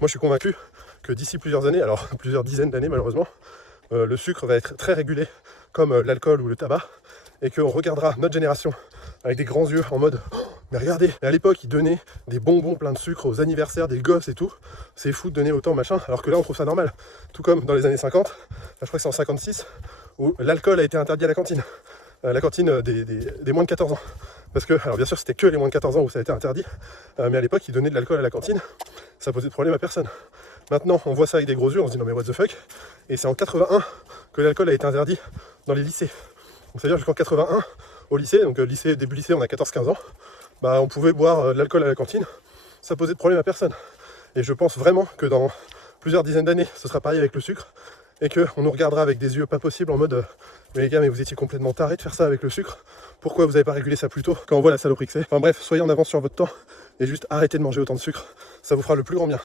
Moi je suis convaincu que d'ici plusieurs années, alors plusieurs dizaines d'années malheureusement, le sucre va être très régulé comme l'alcool ou le tabac, et qu'on regardera notre génération avec des grands yeux en mode oh, mais regardez, à l'époque ils donnaient des bonbons pleins de sucre aux anniversaires des gosses et tout, c'est fou de donner autant machin, alors que là on trouve ça normal. Tout comme dans les années 50, là, je crois que c'est en 56, où l'alcool a été interdit à la cantine des moins de 14 ans. Parce que, alors bien sûr c'était que les moins de 14 ans où ça a été interdit, mais à l'époque ils donnaient de l'alcool à la cantine, ça posait de problème à personne. Maintenant on voit ça avec des gros yeux, on se dit non mais what the fuck, et c'est en 81 que l'alcool a été interdit dans les lycées. Donc c'est-à-dire jusqu'en 81, au lycée, donc lycée, début lycée on a 14-15 ans, bah, on pouvait boire de l'alcool à la cantine, ça posait de problème à personne. Et je pense vraiment que dans plusieurs dizaines d'années, ce sera pareil avec le sucre, et qu'on nous regardera avec des yeux pas possibles en mode mais les gars, mais vous étiez complètement tarés de faire ça avec le sucre, pourquoi vous n'avez pas régulé ça plus tôt quand on voit la saloperie que c'est. Enfin bref, soyez en avance sur votre temps, et juste arrêtez de manger autant de sucre, ça vous fera le plus grand bien.